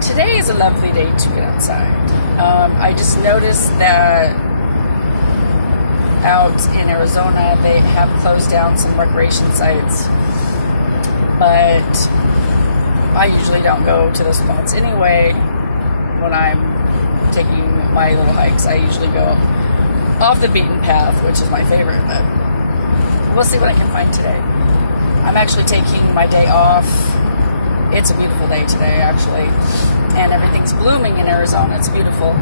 Today is a lovely day to get outside. I just noticed that out in Arizona they have closed down some recreation sites, but I usually don't go to those spots anyway. When I'm taking my little hikes, I usually go off the beaten path, which is my favorite, but we'll see what I can find today. I'm actually taking my day off. It's a beautiful day today, actually, and everything's blooming in Arizona. It's beautiful.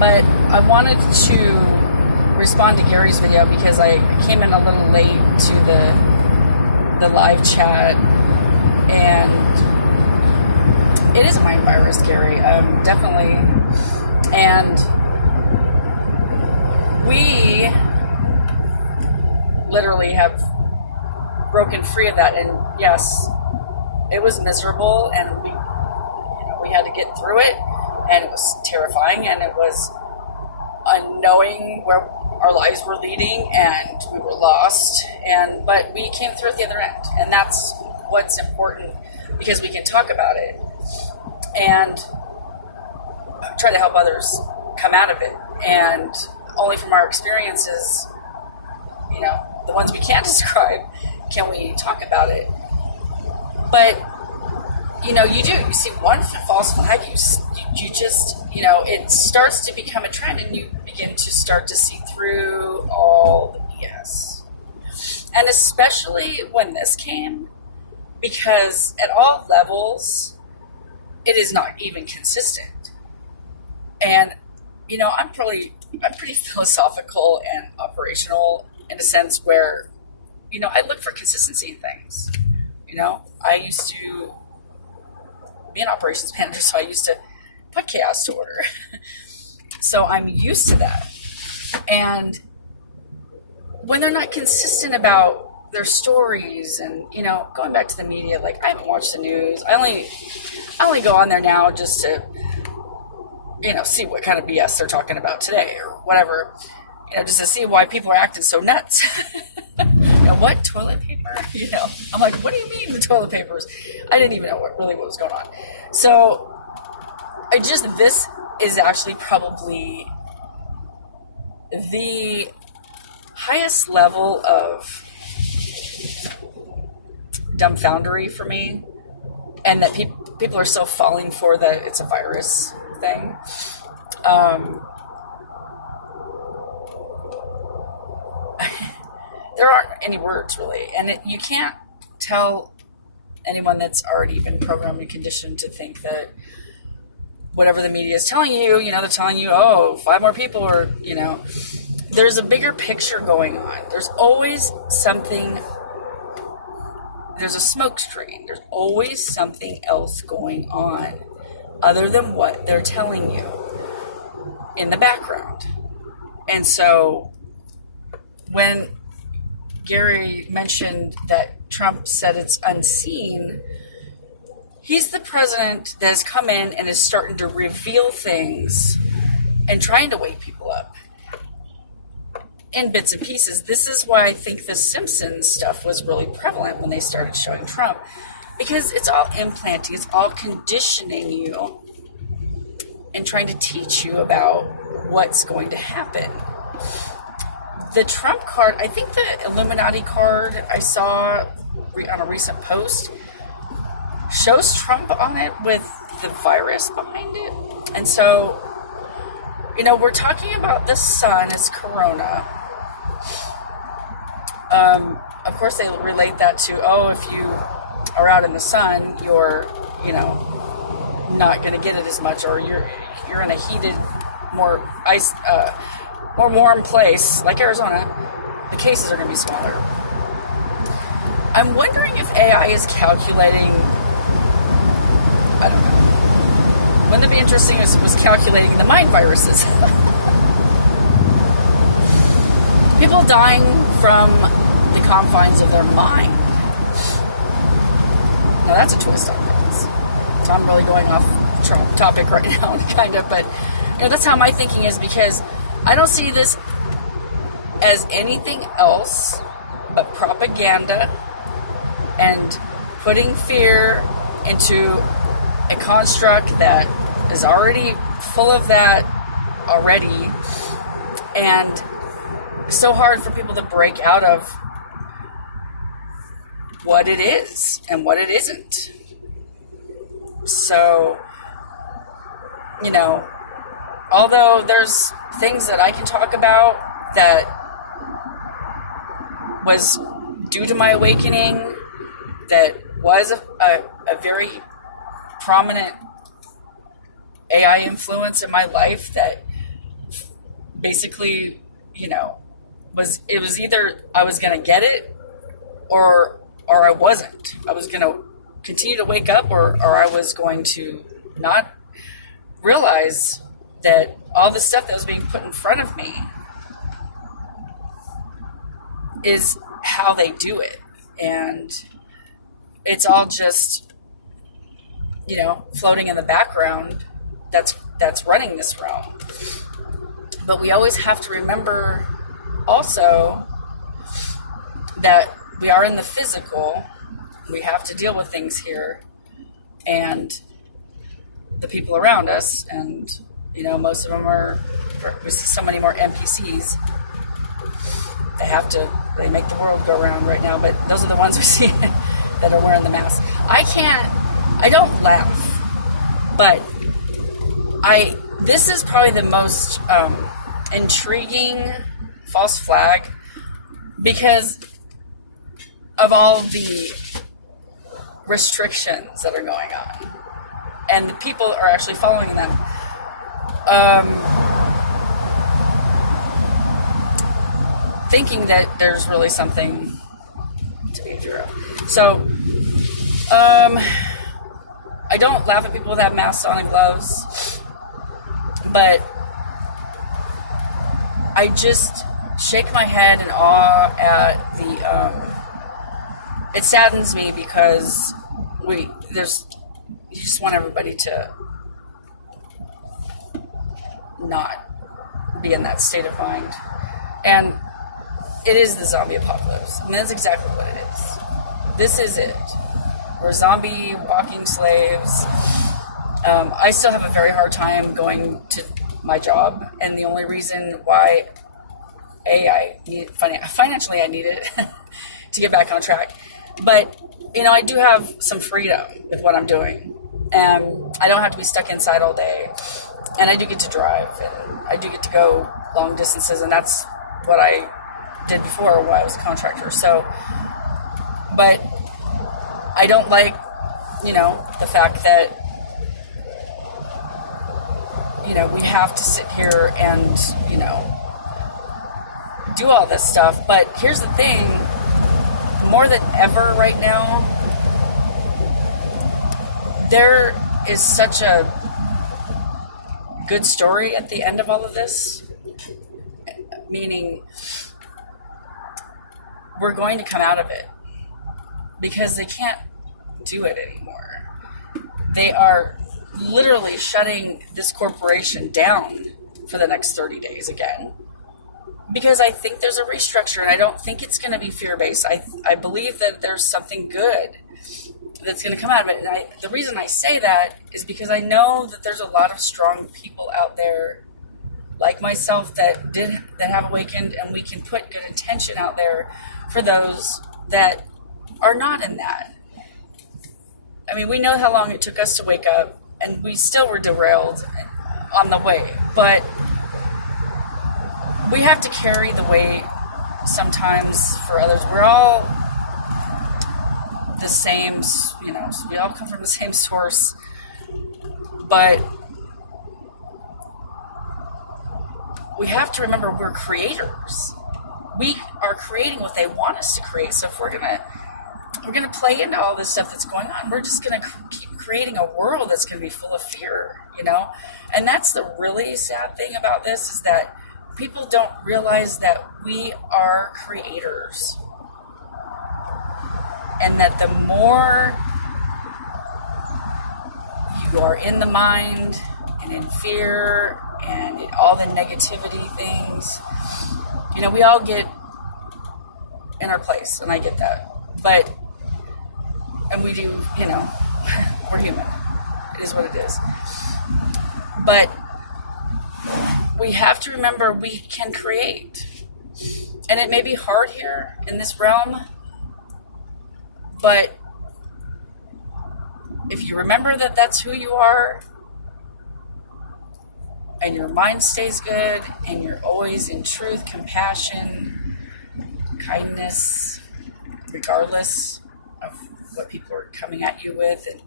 But I wanted to respond to Gary's video because I came in a little late to the live chat, and it is a mind virus, Gary, definitely. And we literally have broken free of that, and yes, it was miserable, and we had to get through it, and it was terrifying, and it was unknowing where our lives were leading, and we were lost, but we came through at the other end, and that's what's important, because we can talk about it and try to help others come out of it, and only from our experiences, the ones we can't describe, can we talk about it. But you see one false flag, you just, it starts to become a trend, and you begin to start to see through all the BS. And especially when this came, because at all levels, it is not even consistent. And, I'm pretty philosophical and operational in a sense where, I look for consistency in things. I used to be an operations manager, so I used to put chaos to order. So I'm used to that. And when they're not consistent about their stories and, going back to the media, like I haven't watched the news. I only go on there now just to, see what kind of BS they're talking about today or whatever, just to see why people are acting so nuts. What, toilet paper? I'm like, what do you mean the toilet papers? I didn't even know what was going on. So this is actually probably the highest level of dumbfoundery for me, and that people are still falling for the it's a virus thing. There aren't any words, really. And you can't tell anyone that's already been programmed and conditioned to think that whatever the media is telling you, they're telling you, 5 more people are, there's a bigger picture going on. There's always something, there's a smoke screen. There's always something else going on other than what they're telling you in the background. And so when Gary mentioned that Trump said it's unseen, he's the president that has come in and is starting to reveal things and trying to wake people up in bits and pieces. This is why I think the Simpsons stuff was really prevalent when they started showing Trump, because it's all implanting, it's all conditioning you and trying to teach you about what's going to happen. The Trump card, I think the Illuminati card I saw on a recent post shows Trump on it with the virus behind it. And so, we're talking about the sun as corona. Of course, they relate that to, if you are out in the sun, you're, not going to get it as much, or you're in a heated, more warm place, like Arizona, the cases are going to be smaller. I'm wondering if AI is calculating, I don't know. Wouldn't it be interesting if it was calculating the mind viruses? People dying from the confines of their mind. Now that's a twist on things. So I'm really going off topic right now, kind of, but that's how my thinking is, because I don't see this as anything else but propaganda and putting fear into a construct that is already full of that already, and so hard for people to break out of what it is and what it isn't. So, although there's things that I can talk about that was due to my awakening, that was a very prominent AI influence in my life, that basically, was either I was going to get it or I wasn't. I was going to continue to wake up, or I was going to not realize that all the stuff that was being put in front of me is how they do it. And it's all just, floating in the background that's running this realm. But we always have to remember also that we are in the physical. We have to deal with things here and the people around us. And, most of them we see so many more NPCs. They make the world go round right now, but those are the ones we see that are wearing the mask. I don't laugh, but this is probably the most intriguing false flag because of all the restrictions that are going on, and the people are actually following them. Thinking that there's really something to be fear of. So, I don't laugh at people that have masks on and gloves, but I just shake my head in awe at the. It saddens me because you just want everybody to not be in that state of mind, and it is the zombie apocalypse. I mean, that's exactly what it is. This is it. We're zombie walking slaves. I still have a very hard time going to my job, and the only reason why, I need financially I need it to get back on track. But, I do have some freedom with what I'm doing, and I don't have to be stuck inside all day, and I do get to drive, and I do get to go long distances, and that's what I did before while I was a contractor. So, but I don't like, the fact that, we have to sit here and, do all this stuff. But here's the thing, more than ever right now, there is such a good story at the end of all of this, meaning we're going to come out of it because they can't do it anymore. They are literally shutting this corporation down for the next 30 days again, because I think there's a restructure, and I don't think it's going to be fear-based. I believe that there's something good that's going to come out of it. And the reason I say that is because I know that there's a lot of strong people out there like myself that have awakened, and we can put good intention out there for those that are not in that. I mean, we know how long it took us to wake up, and we still were derailed on the way. But we have to carry the weight sometimes for others. We're all the same, we all come from the same source. But we have to remember we're creators. We are creating what they want us to create. So if we're gonna play into all this stuff that's going on, we're just gonna keep creating a world that's gonna be full of fear, And that's the really sad thing about this, is that people don't realize that we are creators, and that the more you are in the mind and in fear and in all the negativity things, we all get in our place, and I get that. And we do, we're human. It is what it is. But we have to remember we can create. And it may be hard here in this realm, but if you remember that that's who you are, and your mind stays good, and you're always in truth, compassion, kindness, regardless of what people are coming at you with, and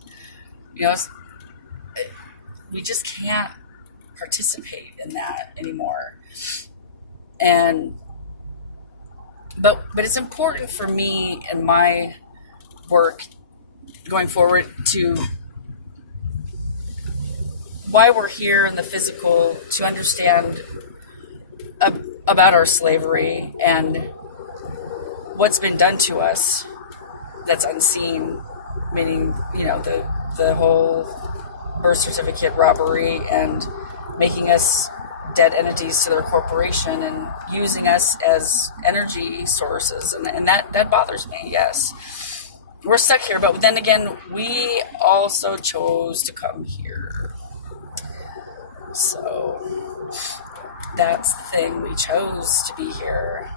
we just can't participate in that anymore. But it's important for me in my work going forward to why we're here in the physical, to understand about our slavery and what's been done to us that's unseen, meaning, the whole birth certificate robbery and making us dead entities to their corporation and using us as energy sources. And that bothers me, yes. We're stuck here, but then again, we also chose to come here. So that's the thing. We chose to be here.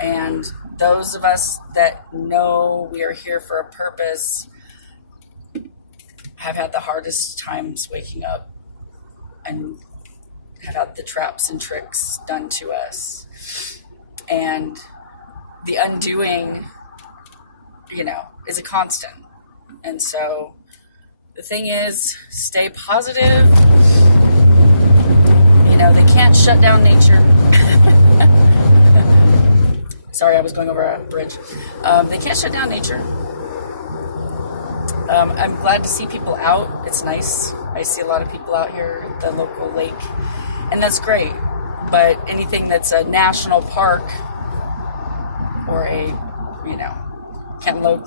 And those of us that know we are here for a purpose have had the hardest times waking up and have had the traps and tricks done to us. And the undoing, is a constant. And so the thing is, stay positive. They can't shut down nature. Sorry, I was going over a bridge. They can't shut down nature. I'm glad to see people out. It's nice. I see a lot of people out here at the local lake, and that's great. But anything that's a national park or Kent Load,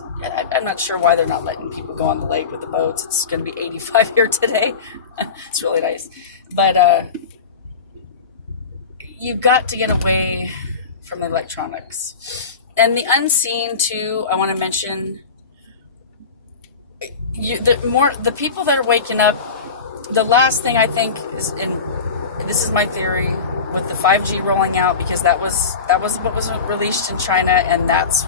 I'm not sure why they're not letting people go on the lake with the boats. It's going to be 85 here today. It's really nice. But you've got to get away from electronics. And the unseen, too, I want to mention, the people that are waking up, the last thing I think is, this is my theory, with the 5G rolling out, because that was what was released in China, and that's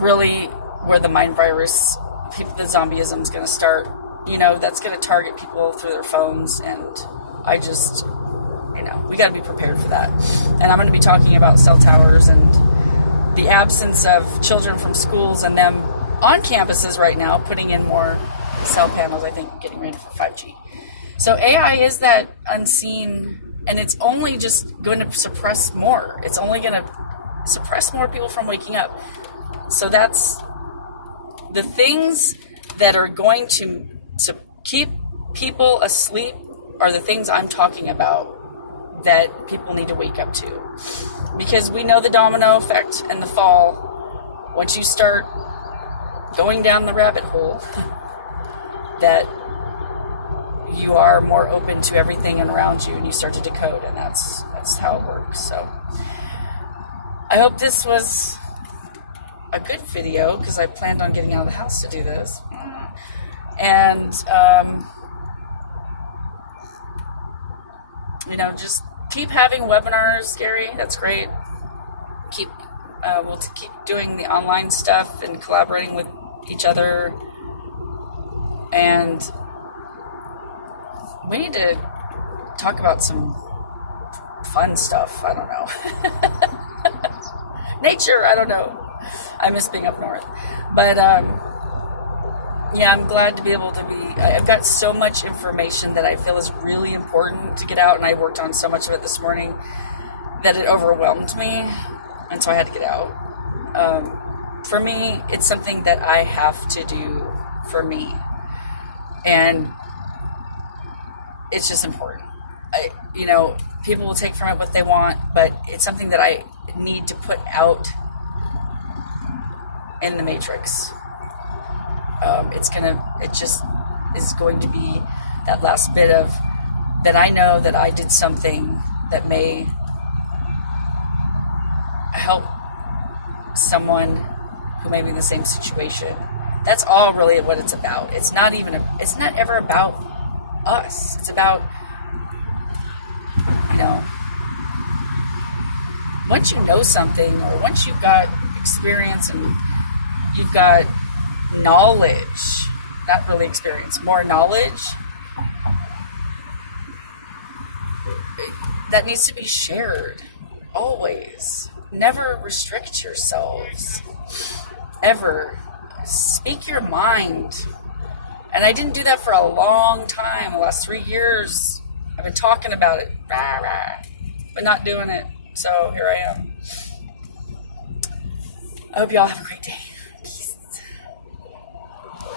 really where the mind virus, the zombieism is going to start. That's going to target people through their phones, and I just, we got to be prepared for that. And I'm going to be talking about cell towers and the absence of children from schools and them on campuses right now putting in more cell panels, I think, getting ready for 5G. So AI is that unseen, and it's only just going to suppress more. It's only going to suppress more people from waking up. So that's the things that are going to keep people asleep are the things I'm talking about that people need to wake up to. Because we know the domino effect and the fall. Once you start going down the rabbit hole, that you are more open to everything around you and you start to decode, and that's how it works. So I hope this was a good video, because I planned on getting out of the house to do this. And just keep having webinars, Gary. That's great. We'll keep doing the online stuff and collaborating with each other. And we need to talk about some fun stuff. I don't know. Nature, I don't know. I miss being up north. But, I'm glad to be able to be... I've got so much information that I feel is really important to get out, and I worked on so much of it this morning that it overwhelmed me, and so I had to get out. For me, it's something that I have to do for me, and it's just important. People will take from it what they want, but it's something that I need to put out in the matrix. It just is going to be that last bit of that I know that I did something that may help someone who may be in the same situation That's all really what it's about. It's not ever about us. It's about, once you know something, or once you've got experience and you've got knowledge, not really experience, more knowledge, that needs to be shared. Always. Never restrict yourselves. Ever. Speak your mind. And I didn't do that for a long time. The last 3 years, I've been talking about it, but not doing it. So here I am. I hope y'all have a great day.